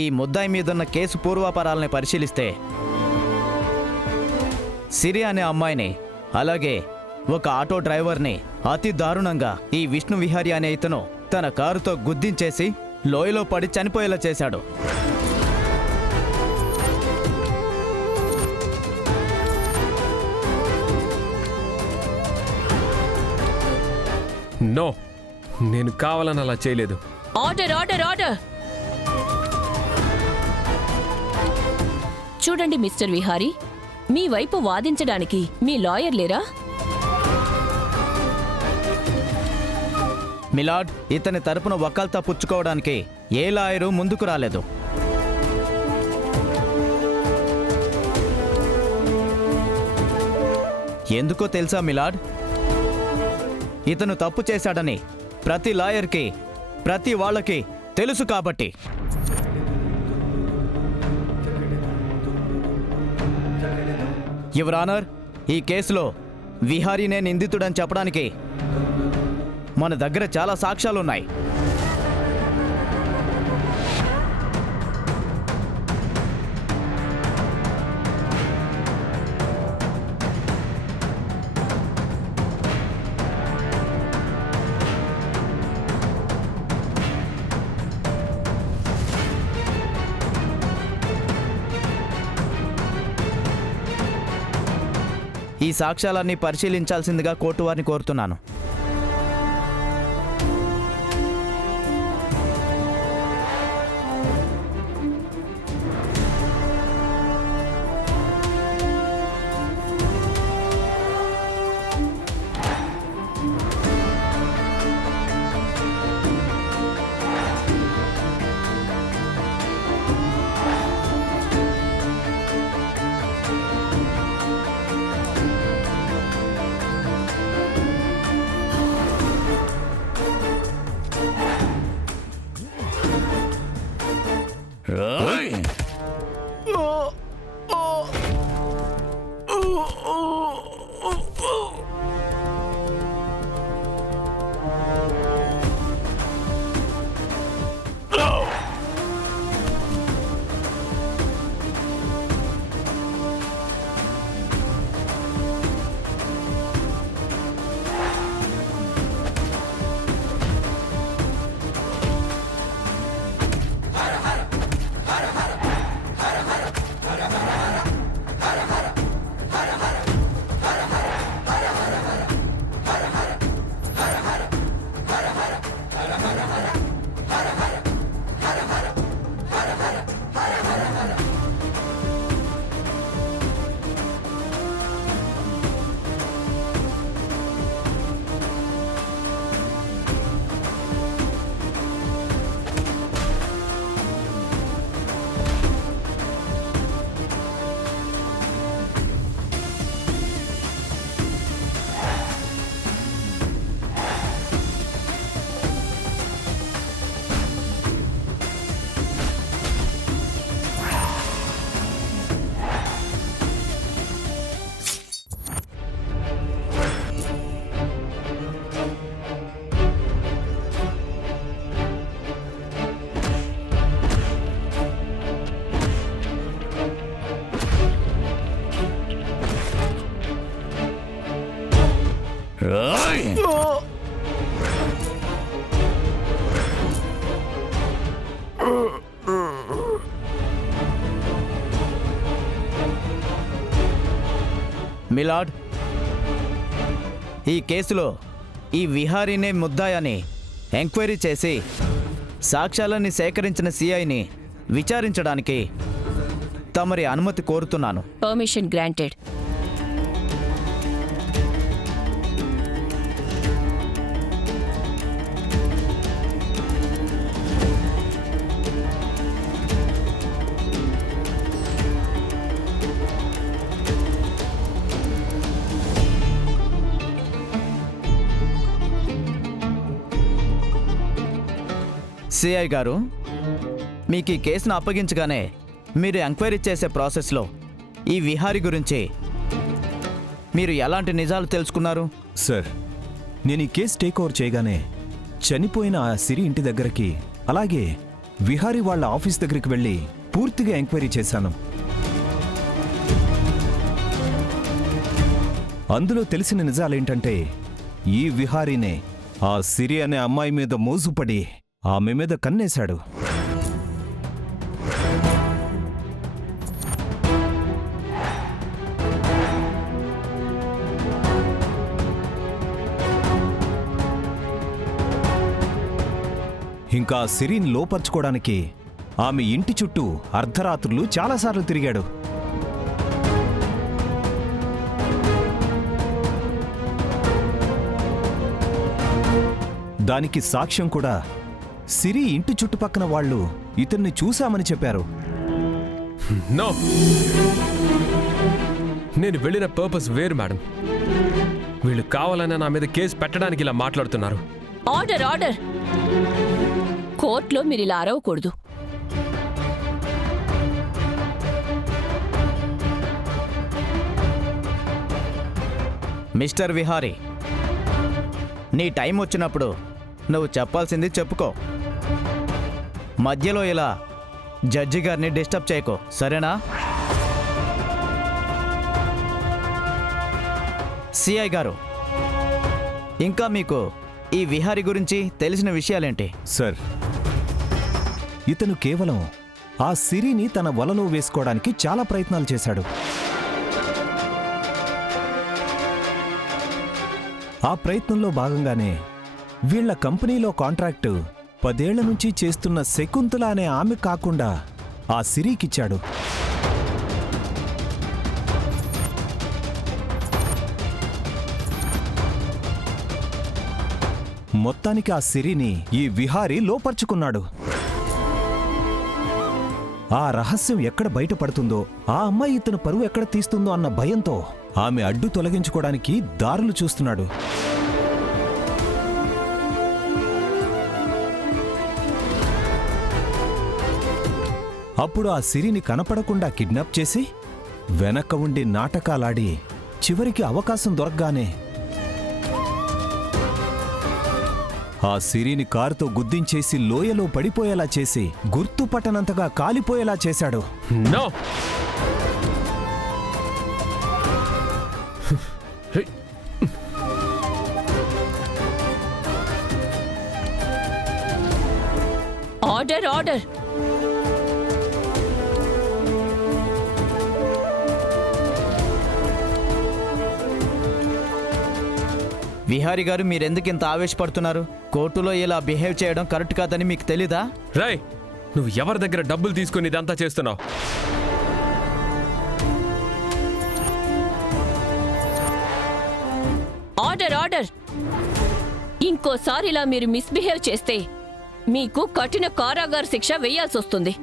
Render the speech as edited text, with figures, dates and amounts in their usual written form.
ఈ ముద్దాయి మీదున్న కేసు పూర్వాపరాలని పరిశీలిస్తే సిరి అనే అమ్మాయిని అలాగే ఒక ఆటో డ్రైవర్ని అతి దారుణంగా ఈ విష్ణు విహారీ అనే ఇతను తన కారుతో గుద్దించేసి లోయలో పడి చనిపోయేలా చేశాడు. నో, నేను కావాలని అలా చేయలేదు. Order order order. చూడండి మిస్టర్ విహారీ, మీ వైపు వాదించడానికి మీ లాయర్ లేరా? మిలాడ్, ఇతని తరపున వకాల్తా పుచ్చుకోవడానికి ఏ లాయరు ముందుకు రాలేదు. ఎందుకో తెలుసా మిలాడ్? ఇతను తప్పు చేశాడని ప్రతి లాయర్కి ప్రతి వాళ్ళకి తెలుసు కాబట్టి. యువర్ ఆనర్, ఈ కేసులో విహారీనే నిందితుడని చెప్పడానికి మన దగ్గర చాలా సాక్ష్యాలున్నాయి. ఈ సాక్ష్యాలన్నీ పరిశీలించాల్సిందిగా కోర్టు వారిని కోరుతున్నాను. మిలాడ్, ఈ కేసులో ఈ విహారీనే ముద్దాయని ఎంక్వైరీ చేసి సాక్ష్యాలని సేకరించిన సిఐని విచారించడానికి తమరి అనుమతి కోరుతున్నాను. Permission granted. సిఐ గారు, మీకు ఈ కేసును అప్పగించగానే మీరు ఎంక్వైరీ చేసే ప్రాసెస్లో ఈ విహారీ గురించి మీరు ఎలాంటి నిజాలు తెలుసుకున్నారు? సార్, నేను ఈ కేసు టేక్ ఓవర్ చేయగానే చనిపోయిన ఆ సిరి ఇంటి దగ్గరికి, అలాగే విహారీ వాళ్ళ ఆఫీస్ దగ్గరికి వెళ్ళి పూర్తిగా ఎంక్వైరీ చేశాను. అందులో తెలిసిన నిజాలేంటంటే ఈ విహారీనే ఆ సిరి అనే అమ్మాయి మీద మోజుపడి ఆమె మీద కన్నేశాడు. ఇంకా సిరిని లోపర్చుకోవడానికి ఆమె ఇంటి చుట్టూ అర్ధరాత్రులు చాలాసార్లు తిరిగాడు. దానికి సాక్ష్యం కూడా సిరి ఇంటి చుట్టుపక్కన వాళ్ళు ఇతన్ని చూశామని చెప్పారు. నో, నేను వెళ్ళిన పర్పస్ వేరు మేడం. వీళ్ళు కావాలనే నా మీద కేసు పెట్టడానికి ఇలా మాట్లాడుతున్నారు. Order order. కోర్టులో మీరు ఇలా అరవకూడదు. మిస్టర్ విహారీ, నీ టైం వచ్చినప్పుడు నువ్వు చెప్పాల్సింది చెప్పుకో. మధ్యలో ఇలా జడ్జి గారిని డిస్టర్బ్ చేయకో, సరేనా? సిఐ గారు, ఇంకా మీకు ఈ విహారీ గురించి తెలిసిన విషయాలేంటి? సార్, ఇతను కేవలం ఆ సిరిని తన వలలో వేసుకోవడానికి చాలా ప్రయత్నాలు చేశాడు. ఆ ప్రయత్నంలో భాగంగానే వీళ్ల కంపెనీలో కాంట్రాక్టు 10 ఏళ్ల నుంచి చేస్తున్న శకుంతల అనే ఆమె కాకుండా ఆ సిరికిచ్చాడు. మొత్తానికి ఆ సిరిని ఈ విహారీ లోపర్చుకున్నాడు. ఆ రహస్యం ఎక్కడ బయటపడుతుందో, ఆ అమ్మాయి ఇతను పరువు ఎక్కడ తీస్తుందో అన్న భయంతో ఆమె అడ్డు తొలగించుకోవడానికి దారులు చూస్తున్నాడు. అప్పుడు ఆ సిరిని కనపడకుండా కిడ్నాప్ చేసి వెనక ఉండి నాటకాలాడి చివరికి అవకాశం దొరకగానే ఆ సిరిని కారుతో గుద్దించేసి లోయలో పడిపోయేలా చేసి గుర్తుపట్టనంతగా కాలిపోయేలా చేశాడు. No, order order. విహారీ గారు, మీరెందుకు ఇంత ఆవేశపడుతున్నారు? కోర్టులో ఇలా బిహేవ్ చేయడం కరెక్ట్ కాదని మీకు తెలీదా? రాయ్, నువ్వు ఎవరి దగ్గర డబ్బులు తీసుకొని ఇదంతా చేస్తున్నావు? Order order. ఇంకోసారి ఇలా మీరు మిస్బిహేవ్ చేస్తే మీకు కఠిన కారాగార శిక్ష వేయాల్సి వస్తుంది.